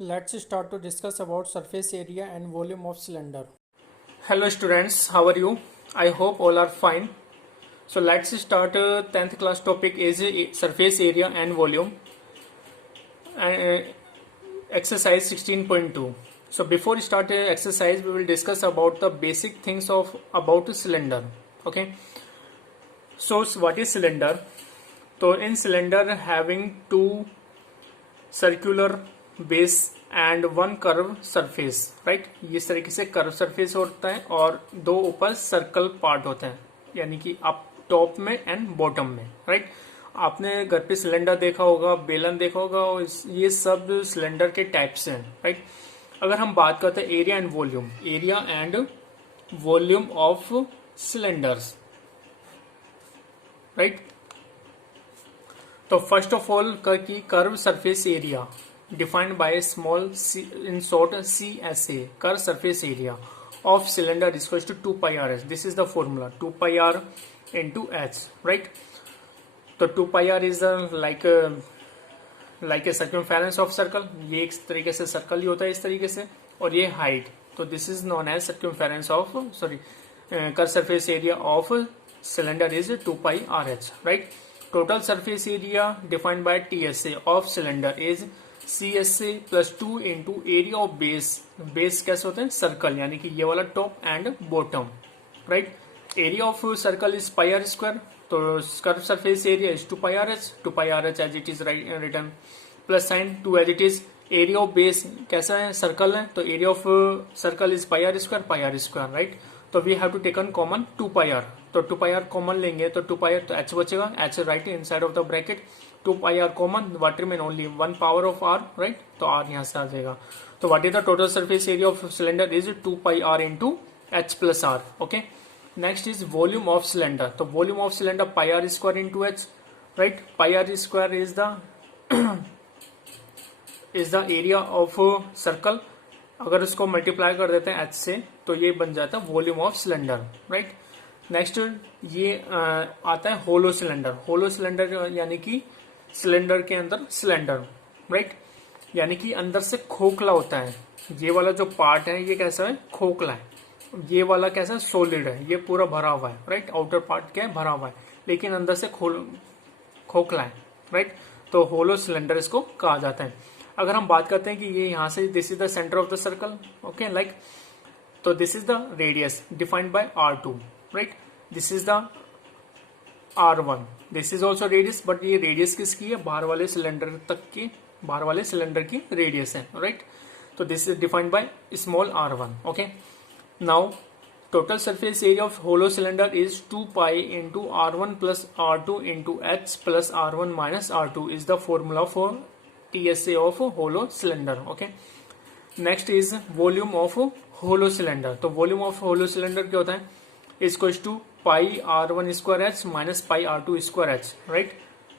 Let's start to discuss about surface area and volume of cylinder. Hello students, how are you? I hope all are fine. So let's start 10th class topic is surface area and volume. Uh, Exercise 16.2. So before we start exercise, we will discuss about the basic things of about a cylinder. Okay. So what is cylinder? So in cylinder having two circular base and one curve surface, right. इस तरीके से curve surface होता है और दो ऊपर circle part होते हैं, यानी कि अप टॉप में एंड बॉटम में, राइट. आपने घर पे सिलेंडर देखा होगा, बेलन देखा होगा, और ये सब सिलेंडर के टाइप्स हैं, राइट. अगर हम बात करते हैं area and volume, area and volume of cylinders, right. तो फर्स्ट ऑफ ऑल की curve surface area defined by a small c, in short CSA, curved surface area of cylinder is equals to 2 pi rs. This is the formula, 2 pi r into h, right. तो 2 pi r is like a circumference of circle. ये एक तरीके से circle ही होता है इस तरीके से, और ये हाइट. तो this is known as circumference of curve surface area of cylinder is 2 pi rh, right. Total surface area defined by TSA of cylinder is CSA plus 2 into area of base. Base कैसे होते हैं? Circle, यानी कि ये वाला top and bottom, right. Area of circle is pi R square, तो curve surface area is 2 pi R H, 2 pi R H as it is return, plus sign 2 as it is. Area of base कैसा है? Circle है, तो area of circle is pi R square, right. तो we have to taken common 2 pi r, तो 2 pi r common लेंगे तो 2 pi r, तो H बचेगा, H right inside of the bracket. 2 pi r common, what remain only 1 power of r, right. तो r यहाँ से आ जाएगा. तो what is the total surface area of cylinder is 2 pi r into h plus r. Okay. Next is volume of cylinder. तो volume of cylinder pi r square into h, right. Pi r square is the is the area of circle. अगर उसको multiply कर देते हैं h से तो ये बन जाता है volume of cylinder, right. Next ये आता है होलो सिलेंडर. होलो सिलेंडर यानी कि सिलेंडर के अंदर सिलेंडर, राइट, यानी कि अंदर से खोखला होता है. ये वाला जो पार्ट है ये कैसा है? खोखला है. ये वाला कैसा है? सॉलिड है, ये पूरा भरा हुआ है, राइट. आउटर पार्ट क्या है? भरा हुआ है, लेकिन अंदर से खोखला है, राइट. तो होलो सिलेंडर इसको कहा जाता है. अगर हम बात करते हैं कि ये यहां से, this is the centre of the circle, okay, like, तो this is the radius defined by R2, right. This is the R1, this is also radius, but ये रेडियस किसकी है? बाहर वाले सिलेंडर तक की, बाहर वाले सिलेंडर की रेडियस है, राइट. तो this is defined by small r1. Okay. Now total surface area of hollow cylinder is 2 pi into r1 plus r2 into h plus r1 minus r2 is the formula for TSA of hollow cylinder. Okay. Next is volume of hollow cylinder. तो volume of hollow cylinder क्या होता है? Is equals to pi r1 square H minus pi r2 square H, right.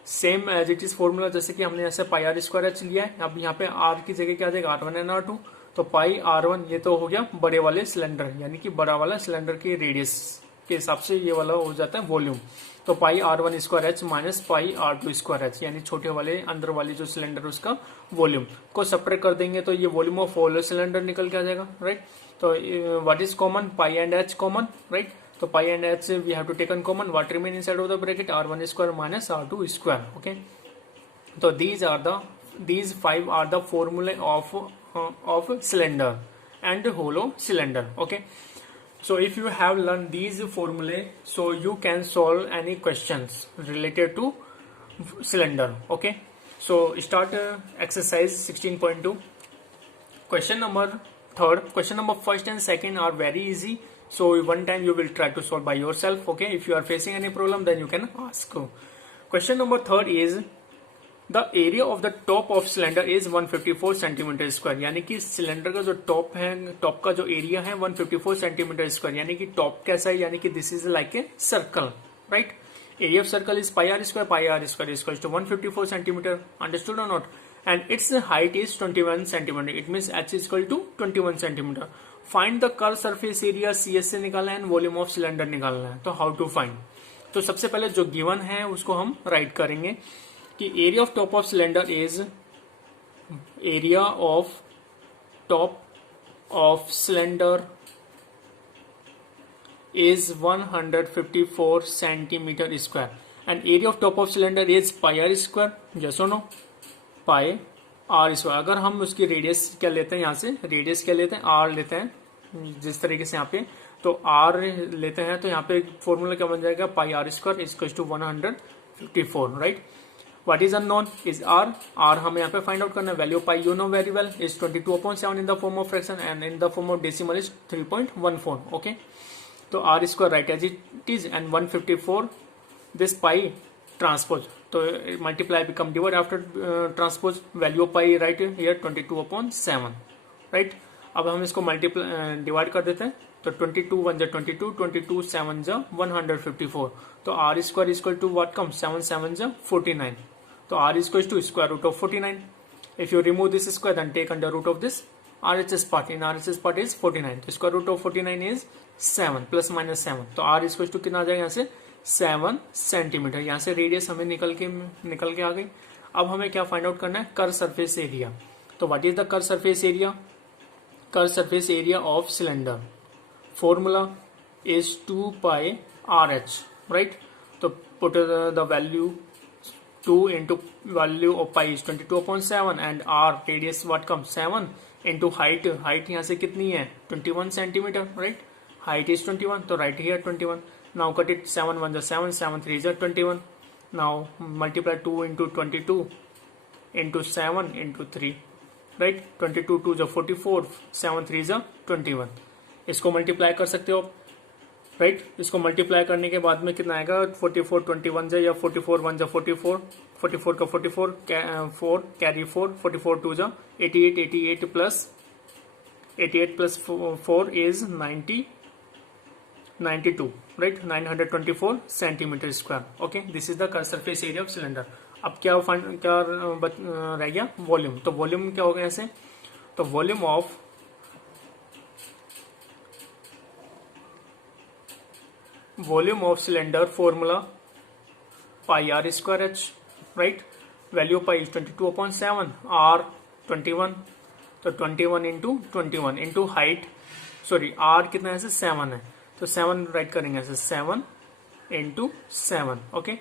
Same as it is formula, जैसे कि हमने ऐसे पाई r square H लिया है. अब यहाँ पे r की जगह क्या आ जाएगा? R1 and R2. तो पाई R1 ये तो हो गया बड़े वाले सिलेंडर, यानी कि बड़ा वाला सिलेंडर की रेडियस के हिसाब से ये वाला हो जाता है वॉल्यूम. तो पाई R1 square H minus pi R2 square H, यानी छोटे वाले अंदर वाली जो सिलेंडर उसका वॉल्यूम को सेपरेट कर देंगे तो ये वॉल्यूम ऑफ होलो सिलेंडर निकल के आ जाएगा, राइट. तो what is common? Pi and H common, right. तो pi and H we have to taken common, what remain inside of the bracket? R1 square minus R2 square. Okay. तो these 5 are the formulae of cylinder and hollow cylinder. Okay. So if you have learned these formulae, so you can solve any questions related to cylinder. Okay. So start exercise 16.2. Question number 3rd, question number 1st and 2nd are very easy. So one time you will try to solve by yourself. Okay. If you are facing any problem, then you can ask. Question number 3rd is the area of the top of cylinder is 154 centimetre square. यानी कि cylinder का जो top है, top का जो area है 154 centimetre square. यानी कि टॉप कैसा है? यानी कि this is like a circle, right. Area of circle is pi r square equals to 154 centimetre. Understood और not? And its height is 21 centimetre. It means h is equal to 21 centimetre. Find the curve surface area CS से निकालना है and volume of cylinder निकालना है. तो how to find? तो सबसे पहले जो गिवन है उसको हम राइट करेंगे कि area of top of cylinder is area of top of cylinder is 154 centimeter square and area of top of cylinder is pi r square. yes or no? pi r square. अगर हम उसकी radius क्या लेते हैं, यहाँ से radius क्या लेते हैं, r लेते हैं जिस तरीके से यहाँ पे, तो r लेते हैं तो यहाँ पे फॉर्मूला क्या बन जाएगा, pi r square is equal to 154. Right. What is unknown is r. r हमें यहाँ पे फाइंड आउट करना है. Value pi you know very well is 22/7 in the form of fraction and in the form of decimal is 3.14. Okay, तो r square right as it is and 154 this pi transpose, तो multiply become divide after transpose. Value pi right here 22/7. Right. अब हम इसको multiply divide कर देते हैं, तो 22 1 22, 22 7 154. तो r square equal to what come, 7 7 49. तो r equal to square root of 49. If you remove this square then take under root of this RHS part. In RHS part is 49. तो square root of 49 is 7 plus minus 7. तो r equal to कितना आ जाएगा यहाँ से 7 centimetre. यहाँ से radius हमें निकल के आ गई. अब हमें क्या फाइंड आउट करना है, कर्व सरफेस एरिया. तो what is the curve surface area, curve surface area of cylinder. Formula is 2 pi RH. Right. तो put the value 2 into value of pi is 22/7 and r radius what comes 7 into height यहाँ से कितनी है 21 centimetre. Right. height is 21, तो right here 21. now cut it 7 1 7 7 3 21. now multiply 2 into 22 into 7 into 3. right. 22 2 44, 7 3 21. इसको multiply कर सकते हो. Right. इसको मल्टीप्लाई करने के बाद में कितना आएगा, 44 21 या 44 1 44, 44 का 44 4 carry 4, 44 2 88, 88 plus 4 is 92. Right. 924 centimetre square. Okay, this is the curve surface area of cylinder. अब क्या रह गया, वॉल्यूम. तो वॉल्यूम क्या होगा ऐसे, तो volume of cylinder formula pi r square h. Right. Value pi is 22/7, r 21. तो 21 into 21 into height, sorry r कितना है, 7 है, तो 7 राइट करेंगे ऐसे 7 into 7. Okay,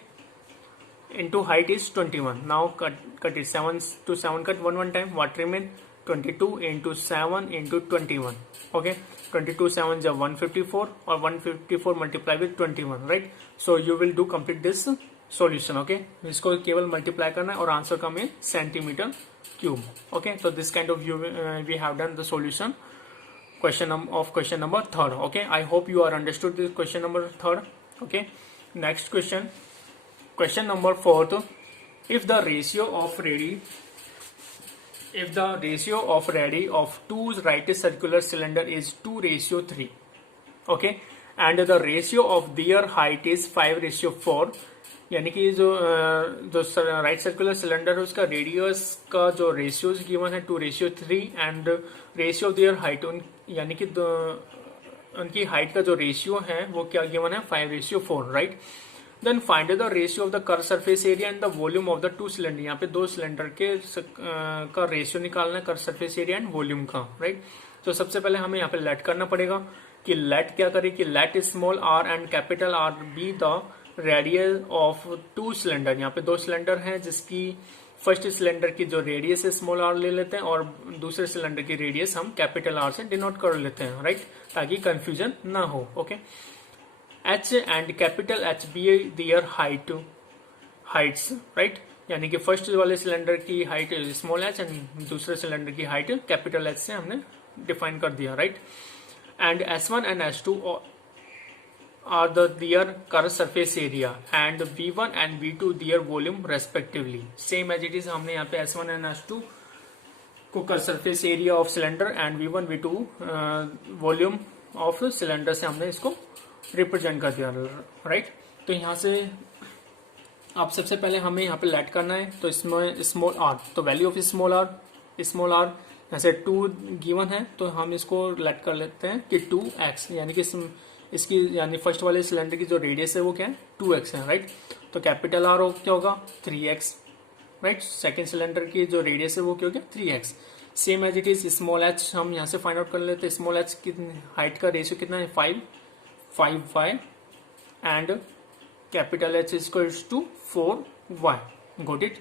into height is 21. Now cut it 7 to 7 cut 1 time. What remain 22 into 7 into 21. Okay, 22 7 154 और 154 multiply with 21. Right. So you will do complete this solution. Okay, इसको केवल multiply करना है और आंसर कम है centimetre cube. Okay, तो this kind of we have done the solution question number 3rd. Okay, I hope you are understood this question number 3rd. Okay, next question number 4th. If the ratio of radii of two right circular cylinder is 2:3, okay, and the ratio of their height is 5:4, यानी कि जो right circular cylinder है उसका radius का जो ratios given है 2:3 and ratio of their height, यानी कि उनकी हाइट का जो रेशियो है वो क्या गिवन है 5:4. Right. Then find the ratio of the curve surface area and the volume of the two cylinder. यहाँ पे दो सिलेंडर के का रेशियो निकालना है, curve surface area and volume का. राइट. तो सबसे पहले हमें यहाँ पे लेट करना पड़ेगा कि लेट क्या करे कि let small r and capital R be the radius of to cylinder. यहाँ पे दो सिलेंडर हैं जिसकी फर्स्ट सिलेंडर की जो रेडियस है स्मॉल r ले लेते हैं और दूसरे सिलेंडर की रेडियस हम कैपिटल R से डिनोट कर लेते हैं. राइट. ताकि कंफ्यूजन ना हो. Okay, h and capital H B their Heights. Right. यानी कि फर्स्ट वाले सिलेंडर की हाइट स्मॉल h एंड दूसरे सिलेंडर की हाइट कैपिटल H से हमने डिफाइन कर दिया. Right. And S1 and S2 are their curved surface area and V1 and V2 their volume respectively. Same as it is, हमने यहाँ पे S1 and S2 को curved surface area of cylinder and V1 V2 volume of cylinder से हमने इसको represent कर दिया. Right. तो यहाँ से अब सबसे पहले हमें यहाँ पे लेट करना है, तो इसमें स्मॉल r, तो वैल्यू ऑफ स्मॉल r यहाँ से 2 गिवन है, तो हम इसको लेट कर लेते हैं कि 2x, यानी कि इसकी यानी फर्स्ट वाले सिलेंडर की जो रेडियस है वो क्या है 2x है. राइट. तो कैपिटल R क्या होगा 3x. राइट. सेकेंड सिलेंडर की जो रेडियस है वो क्या हो गया 3x. Same as it is small H हम यहाँ से फाइंड आउट कर लेते हैं। स्मॉल एच की हाइट का रेशियो कितना है 5y and capital H is equals to 4y। Got it?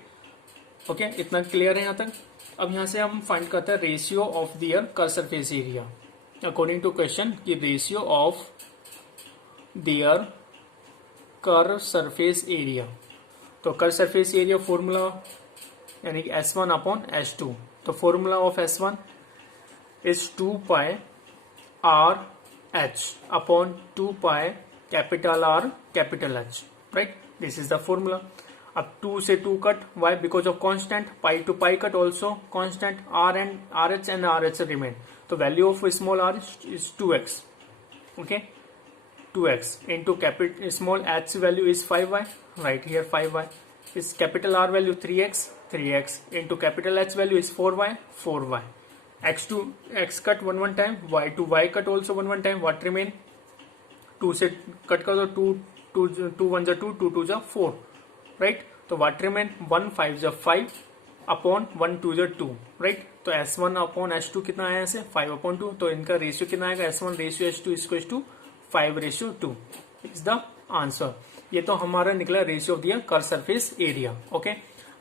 Okay, इतना क्लियर है यहाँ तक। अब यहाँ से हम फाइंड करते हैं ratio of their curve surface area according to question की ratio of their curve surface area. तो कर्व सरफेस एरिया फॉर्मूला यानी कि S1 अपॉन S2। तो formula of S1 is 2 pi R H upon 2 pi capital R capital H, right? This is the formula. अब 2 से 2 cut, why? Because of constant. Pi to pi cut also constant. R H and R H remain. तो value of small R is 2x, okay, 2x into capital small h value is 5y, right here 5y is capital R value 3x into capital H value is 4y, x to x cut one time, y to y cut also one time, what remain? 2 से cut कर दो, 2 1 2, 2 2 4, right? तो what remain? 1 5 5 upon 1 2 2, right? तो S1 upon S2 कितना आया ऐसे 5 upon 2। तो इनका रेशियो कितना आएगा? S1 ratio S2 equal to 5:2 is the answer. ये तो हमारा निकला ratio of their curve surface area. Okay,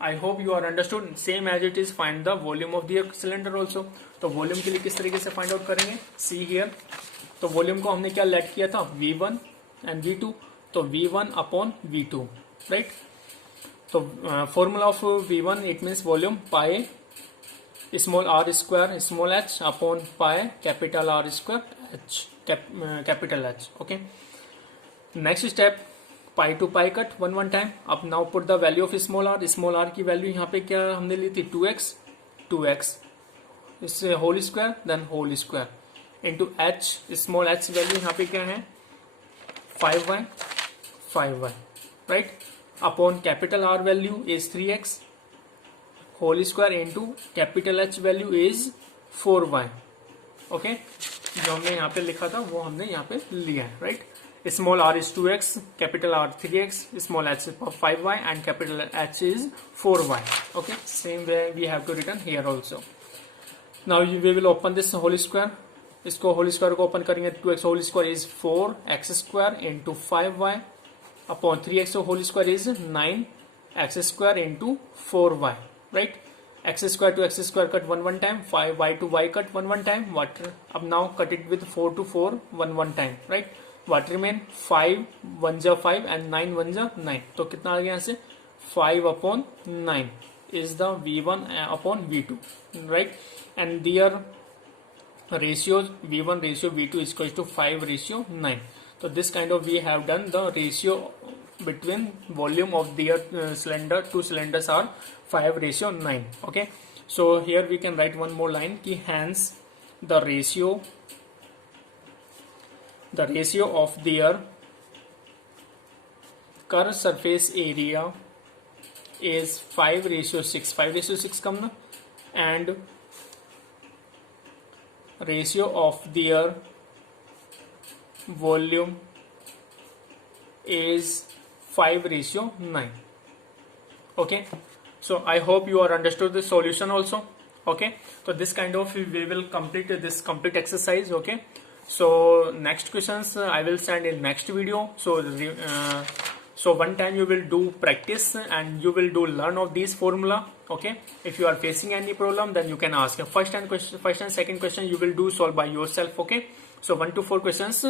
I hope you are understood. Same as it is find the volume of their cylinder also. तो volume के लिए किस तरीके से फाइंड आउट करेंगे? See here. तो वॉल्यूम को हमने क्या लेट किया था? V1 and V2। तो V1 अपॉन V2, राइट? तो formula of V1 it means volume pi small r square small h upon pi capital R square h capital H। Okay, next step, pi to pi cut one time. अब now put the value of small r की वैल्यू यहाँ पे क्या हमने ली थी? 2x इससे whole square then whole square into h। Small h value यहाँ पे क्या है? 5y, right? Upon capital R value is 3x whole square into capital H value is 4y। Okay, जो हमने यहाँ पे लिखा था वो हमने यहाँ पे लिया है, right? Small r is 2x, capital R 3x, small h is 5y and capital H is 4y. Okay, same way we have to written here also. Now we will open this whole square. इसको whole square को open करेंगे। 2x whole square is 4x square into 5y upon 3x whole square is 9x square into 4y, right? x square to x square cut one time, 5y to y cut one time. What? अब now cut it with 4 to 4 one time, right? What remain? 5 1 जा 5 and 9 1 जा 9. तो कितना आ गया यहाँ से? 5 upon 9 is the V1 upon V2, right? And their ratios V1 ratio V2 is equal to 5:9. So this kind of we have done the ratio between volume of their cylinder. Two cylinders are 5:9. Okay, so here we can write one more line ki hence the ratio of their curved surface area is 5:6. 5:6 come na, and ratio of their volume is 5:9. Okay, so I hope you are understood the solution also. Okay, so this kind of we will complete this complete exercise. Okay, so next questions I will send in next video. So one time you will do practice and you will do learn of these formula. Okay, if you are facing any problem then you can ask. First and second question you will do solve by yourself. Okay, so 1 to 4 questions,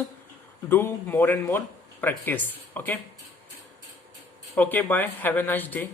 do more and more practice. Okay, bye, have a nice day.